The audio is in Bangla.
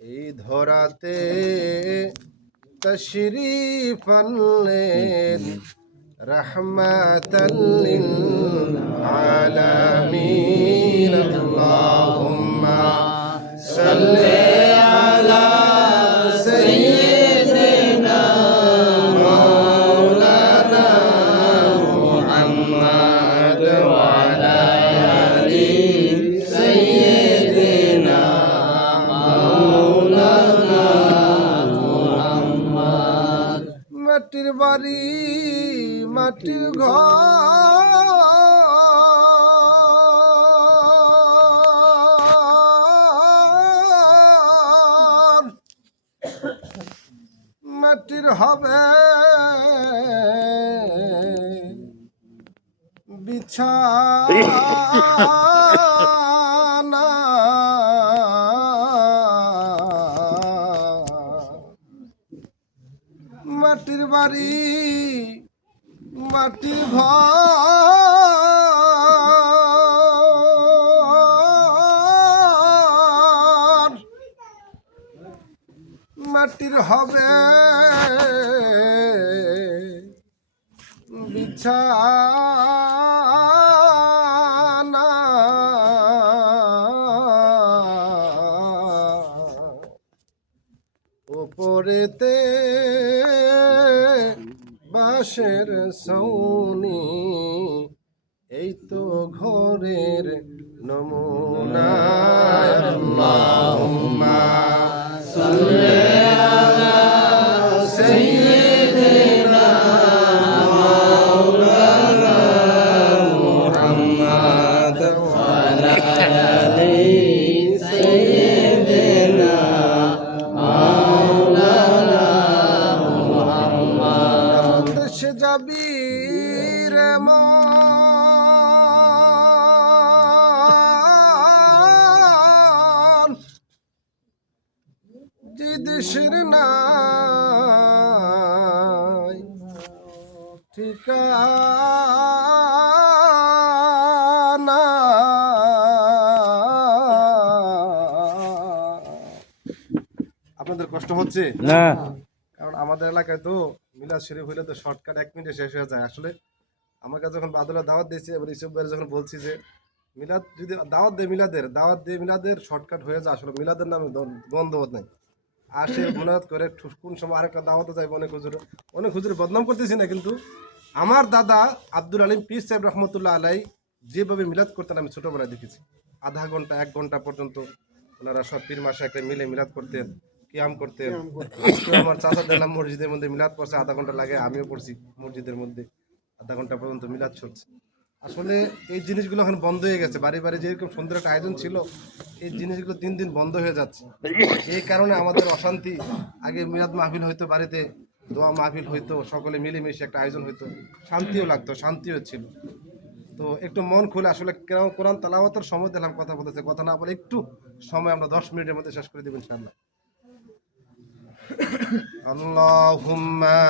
এই ধরাতে তশরীফ আনলেন রহমাতাল লিল আলামিন। আল্লাহুম্মা সাল্লি আলা সাইয়্যিদিনা মাওলানা মুহাম্মদ ওয়া আলা আলি সাইয়্যিদিনা মাওলানা মুহাম্মদ। মাটির বাড়ি মাটির ঘর মাটির হবে বিছানা, মাটির বাড়ি মাটির ঘর মাটির হবে বিছানা, উপরেতে বাঁশের ছাউনি, এই তো ঘরের নমুনা। আল্লাহুম্মা সাল্লি আলা সাইয়্যিদিনা মাওলানা মুহাম্মদ ওয়া আলা আলি সাইয়্যিদিনা মাওলানা মুহাম্মদ। দেশে যাবি রে মন, যে দেশের নাই ঠিকানা, আপনাদের কষ্ট হচ্ছে না? কারণ আমাদের এলাকায় তো মিলাদ শরীফ হইলে তো শর্টকাট 1 মিনিটে শেষ হয়ে যায়। আসলে আমাকে যখন বাদুলা দাওয়াত দিয়েছে, এবার ইসুফ ভাই যখন বলছি যে মিলাদ যদি দাওয়াত দিয়ে মিলাদের শর্টকাট হয়ে যায়, আসলে মিলাদের নামে বন্ধবত নাই। আসে মুনাজাত করে কোন সময় আরেকটা দাওয়াতে যায় অনেক হুজুর বদনাম করতেছি না, কিন্তু আমার দাদা আব্দুল আলিম পীর সাহেব রহমতুল্লাহ আলাই যেভাবে মিলাদ করতেন আমি ছোটবেলায় দেখেছি। আধা ঘন্টা 1 ঘন্টা পর্যন্ত ওনারা সব পীর মাসে একটা মিলে মিলাদ করতেন, কিয়াম করতেন। আমার চাচা দেখলাম মসজিদের মধ্যে মিলাদ পড়ছে, আধা ঘন্টা লাগে, আমিও পড়ছি মসজিদের মধ্যে, আধা ঘন্টা পর্যন্ত মিলাদ চলছে। আসলে এই জিনিসগুলো এখন বন্ধ হয়ে গেছে। বাড়ি বাড়ি যেরকম সুন্দর একটা আয়োজন ছিল, এই জিনিসগুলো দিন দিন বন্ধ হয়ে যাচ্ছে। এই কারণে আমাদের অশান্তি। আগে মিলাদ মাহফিল হইতো, বাড়িতে দোয়া মাহফিল হইতো, সকলে মিলেমিশে একটা আয়োজন হইতো, শান্তিও লাগতো, শান্তিও ছিল। তো একটু মন খুলে আসলে কোরআন তেলাওয়াতের সময় দিলাম, কথা বলতেছে, কথা না বলে একটু সময় আমরা 10 মিনিটের মধ্যে শেষ করে দেব ইনশাআল্লাহ। আল্লাহুম্মা